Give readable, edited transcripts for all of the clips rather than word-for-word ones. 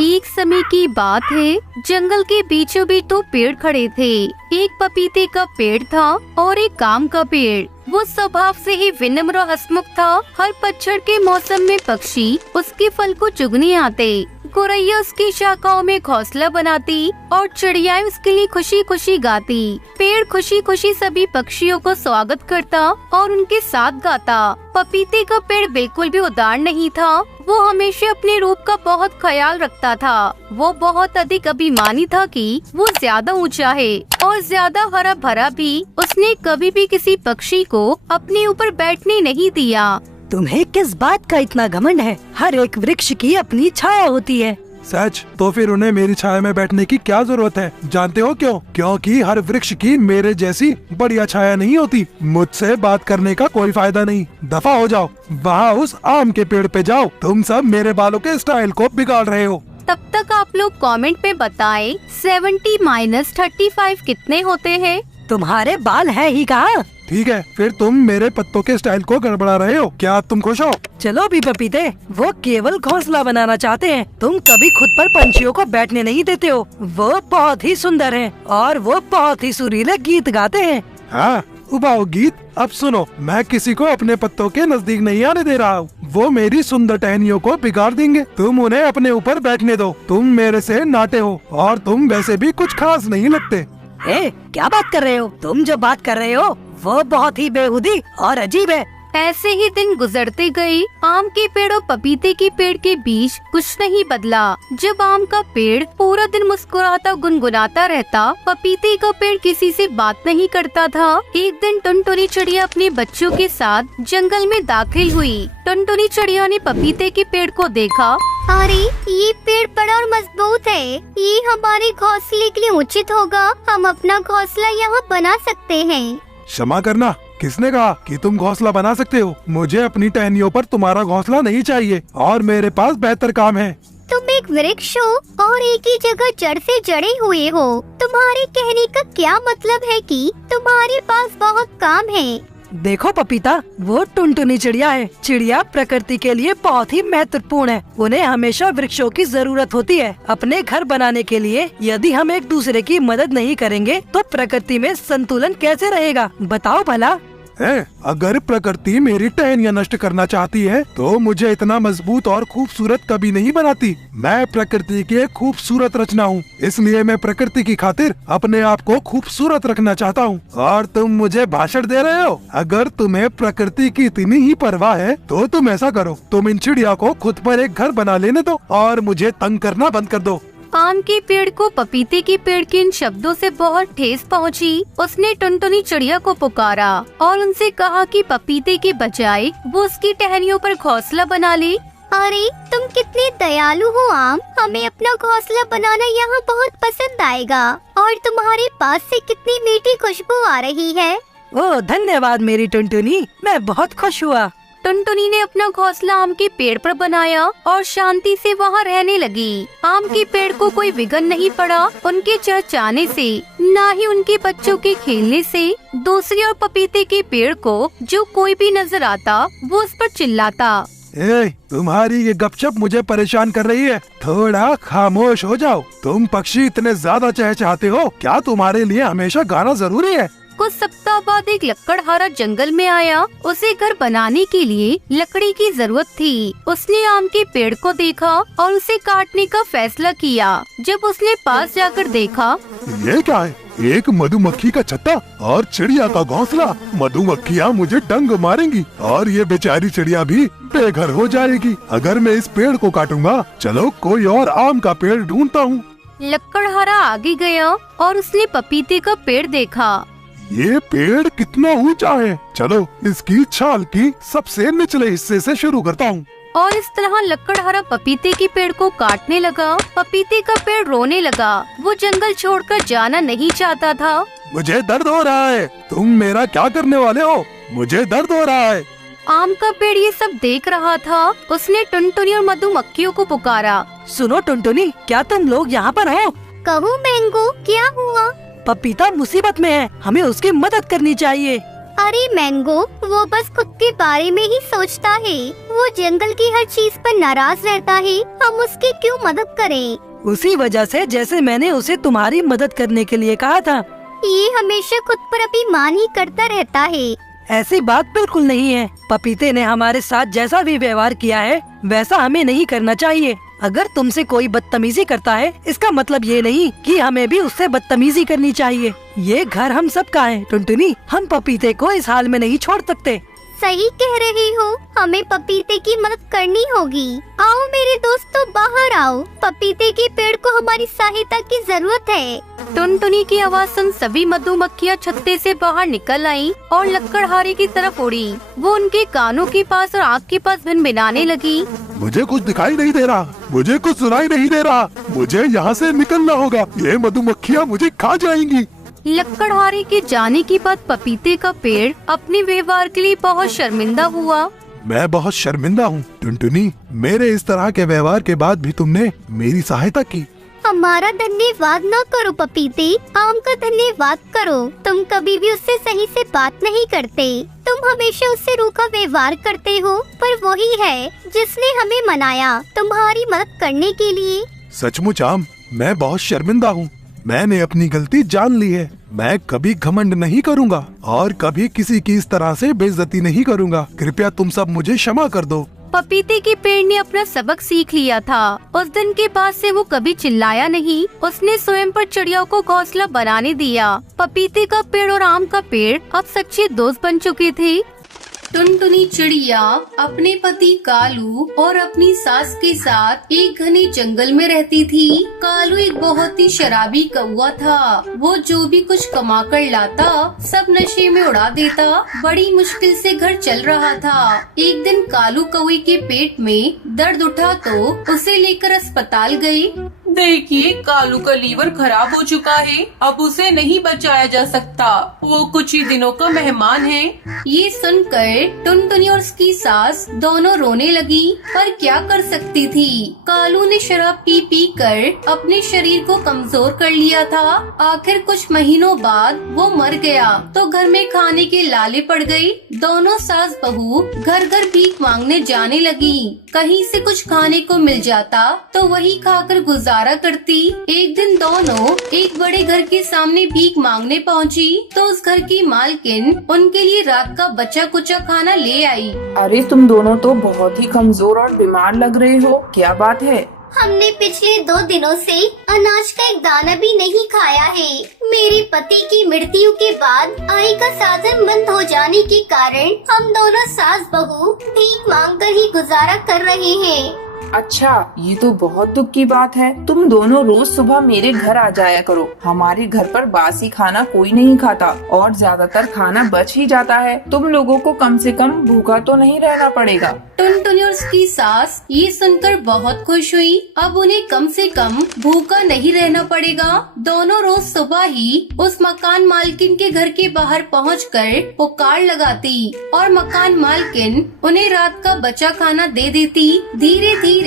एक समय की बात है, जंगल के बीचों बीच दो पेड़ खड़े थे। एक पपीते का पेड़ था और एक आम का पेड़। वो स्वभाव से ही विनम्र और हंसमुख था। हर पतझड़ के मौसम में पक्षी उसके फल को चुगने आते। गोरैया उसकी शाखाओं में घोंसला बनाती और चिड़ियाएं उसके लिए खुशी खुशी गाती। पेड़ खुशी खुशी सभी पक्षियों को स्वागत करता और उनके साथ गाता। पपीते का पेड़ बिल्कुल भी उदार नहीं था। वो हमेशा अपने रूप का बहुत ख्याल रखता था। वो बहुत अधिक अभिमानी था कि वो ज्यादा ऊंचा है और ज्यादा हरा भरा भी। उसने कभी भी किसी पक्षी को अपने ऊपर बैठने नहीं दिया। तुम्हें किस बात का इतना घमंड है? हर एक वृक्ष की अपनी छाया होती है। सच? तो फिर उन्हें मेरी छाया में बैठने की क्या जरूरत है? जानते हो क्यों? क्योंकि हर वृक्ष की मेरे जैसी बढ़िया छाया नहीं होती। मुझसे बात करने का कोई फायदा नहीं। दफा हो जाओ। वहाँ उस आम के पेड़ पे जाओ। तुम सब मेरे बालों के स्टाइल को बिगाड़ रहे हो। तब तक आप लोग कमेंट में बताएं 70 - 35 कितने होते हैं? तुम्हारे बाल है ही कहाँ? ठीक है, फिर तुम मेरे पत्तों के स्टाइल को गड़बड़ा रहे हो। क्या तुम खुश हो? चलो भी पपीते, वो केवल घोंसला बनाना चाहते हैं। तुम कभी खुद पर पंछियों को बैठने नहीं देते हो। वो बहुत ही सुंदर हैं और वो बहुत ही सुरीले गीत गाते हैं। हाँ, उबाओ गीत। अब सुनो, मैं किसी को अपने पत्तों के नजदीक नहीं आने दे रहा हूँ। वो मेरी सुंदर टहनियों को बिगाड़ देंगे। तुम उन्हें अपने ऊपर बैठने दो। तुम मेरे से नाटे हो और तुम वैसे भी कुछ खास नहीं लगते। क्या बात कर रहे हो? तुम जो बात कर रहे हो वो बहुत ही बेहुदी और अजीब है। ऐसे ही दिन गुजरते गए। आम के पेड़ और पपीते के पेड़ के बीच कुछ नहीं बदला। जब आम का पेड़ पूरा दिन मुस्कुराता गुनगुनाता रहता, पपीते का पेड़ किसी से बात नहीं करता था। एक दिन टुनटुनी चिड़िया अपने बच्चों के साथ जंगल में दाखिल हुई। टुनटुनी चिड़िया ने पपीते के पेड़ को देखा। अरे, ये पेड़ बड़ा और मजबूत है। ये हमारे घोंसले के लिए उचित होगा। हम अपना घोंसला यहाँ बना सकते हैं। क्षमा करना, किसने कहा कि तुम घोंसला बना सकते हो? मुझे अपनी टहनियों पर तुम्हारा घोंसला नहीं चाहिए और मेरे पास बेहतर काम है। तुम एक वृक्ष हो और एक ही जगह जड़ से जड़े हुए हो। तुम्हारे कहने का क्या मतलब है कि तुम्हारे पास बहुत काम है? देखो पपीता, वो टुनटुनी चिड़िया है। चिड़िया प्रकृति के लिए बहुत ही महत्वपूर्ण है। उन्हें हमेशा वृक्षों की जरूरत होती है अपने घर बनाने के लिए। यदि हम एक दूसरे की मदद नहीं करेंगे तो प्रकृति में संतुलन कैसे रहेगा? बताओ भला। अगर प्रकृति मेरी टहनियाँ नष्ट करना चाहती है तो मुझे इतना मजबूत और खूबसूरत कभी नहीं बनाती। मैं प्रकृति की एक खूबसूरत रचना हूँ, इसलिए मैं प्रकृति की खातिर अपने आप को खूबसूरत रखना चाहता हूँ। और तुम मुझे भाषण दे रहे हो? अगर तुम्हें प्रकृति की इतनी ही परवाह है तो तुम ऐसा करो, तुम इन चिड़िया को खुद पर एक घर बना लेने दो और मुझे तंग करना बंद कर दो। आम के पेड़ को पपीते के पेड़ के इन शब्दों से बहुत ठेस पहुंची। उसने टुनटुनी चिड़िया को पुकारा और उनसे कहा कि पपीते के बजाय वो उसकी टहनियों पर घोंसला बना ले। अरे, तुम कितने दयालु हो आम। हमें अपना घोंसला बनाना यहाँ बहुत पसंद आएगा। और तुम्हारे पास से कितनी मीठी खुशबू आ रही है। ओह, धन्यवाद मेरी टुनटुनी, मैं बहुत खुश हुआ। टुनटुनी ने अपना घोंसला आम के पेड़ पर बनाया और शांति से वहाँ रहने लगी। आम के पेड़ को कोई विघ्न नहीं पड़ा उनके चहचहाने से, न ही उनके बच्चों के खेलने से। दूसरी ओर पपीते के पेड़ को जो कोई भी नजर आता वो उस पर चिल्लाता। तुम्हारी ये गपशप मुझे परेशान कर रही है। थोड़ा खामोश हो जाओ। तुम पक्षी इतने ज्यादा चहचहाते हो, क्या तुम्हारे लिए हमेशा गाना जरूरी है? कुछ सप्ताह बाद एक लकड़हारा जंगल में आया। उसे घर बनाने के लिए लकड़ी की जरूरत थी। उसने आम के पेड़ को देखा और उसे काटने का फैसला किया। जब उसने पास जाकर देखा, ये क्या है? एक मधुमक्खी का छत्ता और चिड़िया का घोंसला। मधुमक्खियाँ मुझे डंक मारेंगी और ये बेचारी चिड़िया भी बेघर हो जाएगी अगर मैं इस पेड़ को काटूंगा। चलो कोई और आम का पेड़ ढूंढता हूँ। लकड़हारा आगे गया और उसने पपीते का पेड़ देखा। ये पेड़ कितना ऊंचा है। चलो इसकी छाल की सबसे निचले हिस्से से शुरू करता हूँ। और इस तरह लकड़हारा पपीते के पेड़ को काटने लगा। पपीते का पेड़ रोने लगा। वो जंगल छोड़कर जाना नहीं चाहता था। मुझे दर्द हो रहा है। तुम मेरा क्या करने वाले हो? मुझे दर्द हो रहा है। आम का पेड़ ये सब देख रहा था। उसने टुनटुनी और मधुमक्खियों को पुकारा। सुनो टुनटुनी, क्या तुम लोग यहाँ पर हो? कहूँ मैंगो, क्या हुआ? पपीता मुसीबत में है, हमें उसकी मदद करनी चाहिए। अरे मैंगो, वो बस खुद के बारे में ही सोचता है। वो जंगल की हर चीज पर नाराज रहता है। हम उसकी क्यों मदद करें? उसी वजह से जैसे मैंने उसे तुम्हारी मदद करने के लिए कहा था। ये हमेशा खुद पर अभिमान ही करता रहता है। ऐसी बात बिल्कुल नहीं है। पपीते ने हमारे साथ जैसा भी व्यवहार किया है वैसा हमें नहीं करना चाहिए। अगर तुमसे कोई बदतमीजी करता है इसका मतलब ये नहीं कि हमें भी उससे बदतमीजी करनी चाहिए। ये घर हम सब का है टुनटुनी, हम पपीते को इस हाल में नहीं छोड़ सकते। सही कह रही हो, हमें पपीते की मदद करनी होगी। आओ मेरे दोस्तों, बाहर आओ। पपीते के पेड़ को हमारी सहायता की जरूरत है। टुनटुनी की आवाज सुन सभी मधुमक्खियाँ छत्ते से बाहर निकल आईं और लकड़हारे की तरफ उड़ी। वो उनके कानों के पास और आँख के पास भिनभिनाने लगी। मुझे कुछ दिखाई नहीं दे रहा, मुझे कुछ सुनाई नहीं दे रहा, मुझे यहाँ से निकलना होगा। ये मधुमक्खियाँ मुझे खा जाएंगी। लकड़हारे के जाने के बाद पपीते का पेड़ अपने व्यवहार के लिए बहुत शर्मिंदा हुआ। मैं बहुत शर्मिंदा हूँ टुनटुनी, मेरे इस तरह के व्यवहार के बाद भी तुमने मेरी सहायता की। हमारा धन्यवाद न करो पपीते, आम का धन्यवाद करो। तुम कभी भी उससे सही से बात नहीं करते। तुम हमेशा उससे रूखा व्यवहार करते हो, पर वही है जिसने हमें मनाया तुम्हारी मदद करने के लिए। सचमुच आम, मैं बहुत शर्मिंदा हूँ। मैंने अपनी गलती जान ली है। मैं कभी घमंड नहीं करूँगा और कभी किसी की इस तरह से बेइज्जती नहीं करूँगा। कृपया तुम सब मुझे क्षमा कर दो। पपीते के पेड़ ने अपना सबक सीख लिया था। उस दिन के बाद से वो कभी चिल्लाया नहीं। उसने स्वयं पर चिड़ियों को घोंसला बनाने दिया। पपीते का पेड़ और आम का पेड़ अब सच्चे दोस्त बन चुके थे। टुनटुनी चिड़िया अपने पति कालू और अपनी सास के साथ एक घने जंगल में रहती थी। कालू एक बहुत ही शराबी कौवा था। वो जो भी कुछ कमा कर लाता सब नशे में उड़ा देता। बड़ी मुश्किल से घर चल रहा था। एक दिन कालू कौवे के पेट में दर्द उठा तो उसे लेकर अस्पताल गए। देखिए, कालू का लीवर खराब हो चुका है। अब उसे नहीं बचाया जा सकता। वो कुछ ही दिनों का मेहमान है। ये सुनकर टुनटुनी और उसकी सास दोनों रोने लगी, पर क्या कर सकती थी। कालू ने शराब पी पी कर अपने शरीर को कमजोर कर लिया था। आखिर कुछ महीनों बाद वो मर गया तो घर में खाने के लाले पड़ गई। दोनों सास बहू घर घर भीख मांगने जाने लगी। कहीं से कुछ खाने को मिल जाता तो वही खाकर गुजारा करती। एक दिन दोनों एक बड़े घर के सामने भीख मांगने पहुंची तो उस घर की मालकिन उनके लिए रात का बचा कुचा खाना ले आई। अरे तुम दोनों तो बहुत ही कमजोर और बीमार लग रहे हो, क्या बात है? हमने पिछले 2 दिनों से अनाज का एक दाना भी नहीं खाया है। मेरे पति की मृत्यु के बाद आय का साधन बंद हो जाने के कारण हम दोनों सास बहू भीख मांगकर ही गुजारा कर रहे हैं। अच्छा, ये तो बहुत दुख की बात है। तुम दोनों रोज सुबह मेरे घर आ जाया करो। हमारे घर पर बासी खाना कोई नहीं खाता और ज्यादातर खाना बच ही जाता है। तुम लोगों को कम से कम भूखा तो नहीं रहना पड़ेगा। टुनटुनी और उसकी सास ये सुनकर बहुत खुश हुई। अब उन्हें कम से कम भूखा नहीं रहना पड़ेगा। दोनों रोज सुबह ही उस मकान मालकिन के घर के बाहर पहुंचकर पुकार लगाती और मकान मालकिन उन्हें रात का बचा खाना दे देती। धीरे धीरे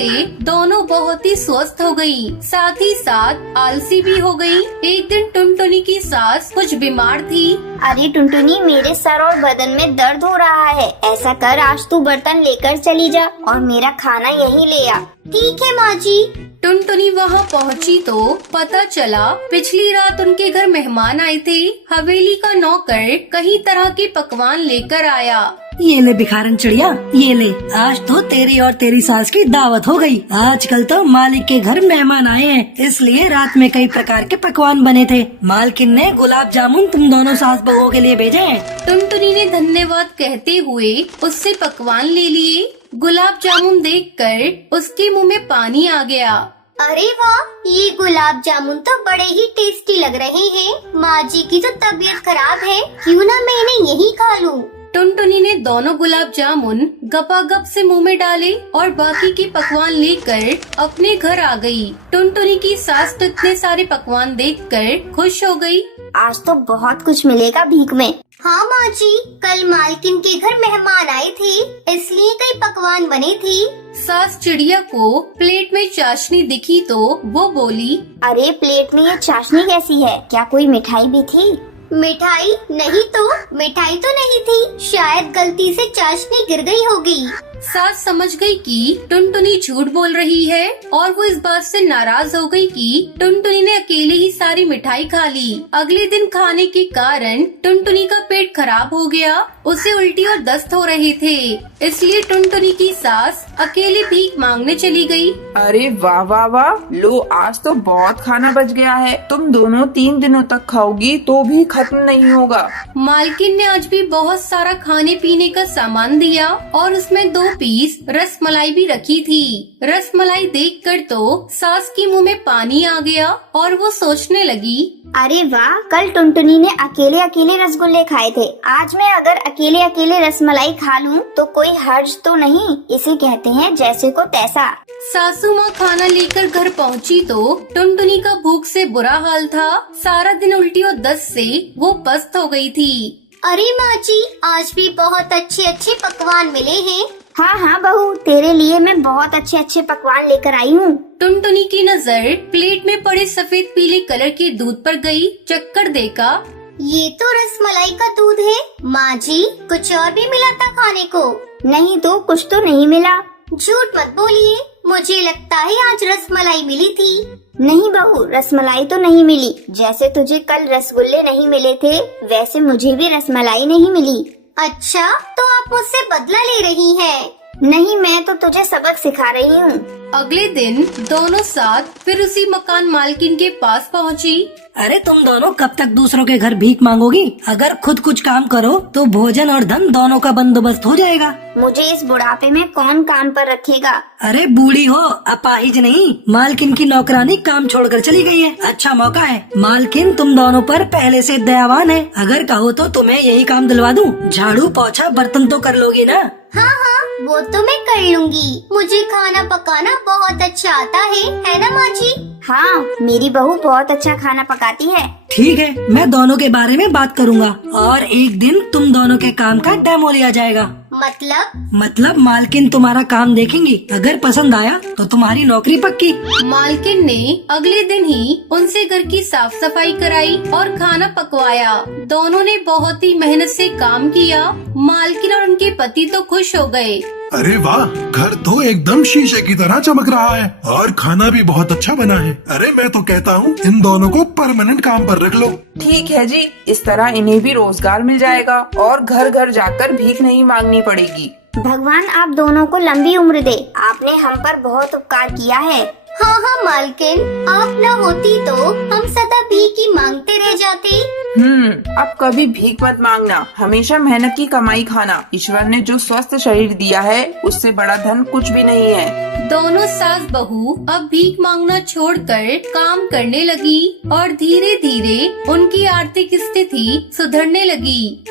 दोनों बहुत ही स्वस्थ हो गई, साथ ही साथ आलसी भी हो गई। एक दिन टुनटुनी की सास कुछ बीमार थी। अरे टुनटुनी, मेरे सर और बदन में दर्द हो रहा है। ऐसा कर, आज तू बर्तन लेकर चली जा और मेरा खाना यहीं ले आ। ठीक है माँ जी। टुनटुनी वहाँ पहुँची तो पता चला पिछली रात उनके घर मेहमान आए थे। हवेली का नौकर कई तरह के पकवान लेकर आया। ये ले भिखारन चिड़िया, ये ले, आज तो तेरी और तेरी सास की दावत हो गई। आजकल तो मालिक के घर मेहमान आए हैं, इसलिए रात में कई प्रकार के पकवान बने थे। मालकिन ने गुलाब जामुन तुम दोनों सास बहुओं के लिए भेजे हैं। टुनटुनी ने धन्यवाद कहते हुए उससे पकवान ले लिए। गुलाब जामुन देखकर उसके मुंह में पानी आ गया। अरे वाह, ये गुलाब जामुन तो बड़े ही टेस्टी लग रहे हैं। माँ जी की तो तबीयत खराब है, क्यों ना मैं इन्हें यही खा लूं। टुनटुनी ने दोनों गुलाब जामुन गपागप से मुंह में डाले और बाकी के पकवान लेकर अपने घर आ गई। टुनटुनी की सास तो इतने सारे पकवान देखकर खुश हो गई। आज तो बहुत कुछ मिलेगा भीख में। हाँ माँ जी, कल मालकिन के घर मेहमान आए थे, इसलिए कई पकवान बने थे। सास चिड़िया को प्लेट में चाशनी दिखी तो वो बोली, अरे प्लेट में ये चाशनी कैसी है? क्या कोई मिठाई भी थी? मिठाई नहीं तो मिठाई तो नहीं थी, शायद गलती से चाशनी गिर गई होगी। सास समझ गई कि टुनटुनी झूठ बोल रही है और वो इस बात से नाराज हो गई कि टुनटुनी ने अकेले ही सारी मिठाई खा ली। अगले दिन खाने के कारण टुनटुनी का पेट खराब हो गया, उसे उल्टी और दस्त हो रहे थे, इसलिए टुनटुनी की सास अकेले भीख मांगने चली गई। अरे वाह वाह वाह, लो आज तो बहुत खाना बच गया है। तुम दोनों 3 दिनों तक खाओगी तो भी खत्म नहीं होगा। मालकिन ने आज भी बहुत सारा खाने पीने का सामान दिया और उसमें 2 पीस रसमलाई भी रखी थी। रसमलाई देखकर तो सास के मुंह में पानी आ गया और वो सोचने लगी, अरे वाह, कल टुनटुनी ने अकेले अकेले रसगुल्ले खाए थे, आज मैं अगर अकेले अकेले रसमलाई खा लूं तो कोई हर्ज तो नहीं। इसे कहते हैं जैसे को तैसा। सासू माँ खाना लेकर घर पहुँची तो टुनटुनी का भूख से बुरा हाल था। सारा दिन उल्टी और दस्त से वो पस्त हो गई थी। अरे माँ जी, आज भी बहुत अच्छे अच्छे पकवान मिले हैं। हाँ हाँ बहू, तेरे लिए मैं बहुत अच्छे अच्छे पकवान लेकर आई हूँ। टुनटुनी की नजर प्लेट में पड़े सफेद पीले कलर के दूध पर गई। चक्कर देखा, ये तो रसमलाई का दूध है। माँ जी, कुछ और भी मिला था खाने को? नहीं तो कुछ तो नहीं मिला। झूठ मत बोलिए, मुझे लगता है आज रसमलाई मिली थी। नहीं बहू, रसमलाई तो नहीं मिली। जैसे तुझे कल रसगुल्ले नहीं मिले थे, वैसे मुझे भी रसमलाई नहीं मिली। अच्छा, तो आप मुझसे बदला ले रही हैं? नहीं, मैं तो तुझे सबक सिखा रही हूँ। अगले दिन दोनों साथ फिर उसी मकान मालकिन के पास पहुँची। अरे तुम दोनों कब तक दूसरों के घर भीख मांगोगी? अगर खुद कुछ काम करो तो भोजन और धन दोनों का बंदोबस्त हो जाएगा। मुझे इस बुढ़ापे में कौन काम पर रखेगा? अरे बूढ़ी हो, अपाहिज नहीं। मालकिन की नौकरानी काम छोड़कर चली गई है, अच्छा मौका है। मालकिन तुम दोनों पर पहले से दयावान है, अगर कहो तो तुम्हें यही काम दिलवा दूं। झाड़ू पोछा बर्तन तो कर लोगी ना? हाँ हाँ, वो तो मैं कर लूंगी। मुझे खाना पकाना बहुत अच्छा आता है ना माँ जी? हाँ, मेरी बहू बहुत अच्छा खाना पकाती है। ठीक है, मैं दोनों के बारे में बात करूँगा और एक दिन तुम दोनों के काम का डेमो लिया जाएगा। मतलब मालकिन तुम्हारा काम देखेंगी, अगर पसंद आया तो तुम्हारी नौकरी पक्की। मालकिन ने अगले दिन ही उनसे घर की साफ सफाई कराई और खाना पकवाया। दोनों ने बहुत ही मेहनत से काम किया। मालकिन और उनके पति तो खुश हो गए। अरे वाह, घर तो एकदम शीशे की तरह चमक रहा है और खाना भी बहुत अच्छा बना है। अरे मैं तो कहता हूँ इन दोनों को परमानेंट काम पर रख लो। ठीक है जी, इस तरह इन्हें भी रोजगार मिल जाएगा और घर घर जाकर भीख नहीं मांगनी पड़ेगी। भगवान आप दोनों को लंबी उम्र दे, आपने हम पर बहुत उपकार किया है। हाँ हाँ मालकिन, आप न होती तो हम सदा भीख ही मांगते रह जाते। अब कभी भीख मत मांगना, हमेशा मेहनत की कमाई खाना। ईश्वर ने जो स्वस्थ शरीर दिया है, उससे बड़ा धन कुछ भी नहीं है। दोनों सास बहू अब भीख मांगना छोड़कर काम करने लगी और धीरे धीरे उनकी आर्थिक स्थिति सुधरने लगी।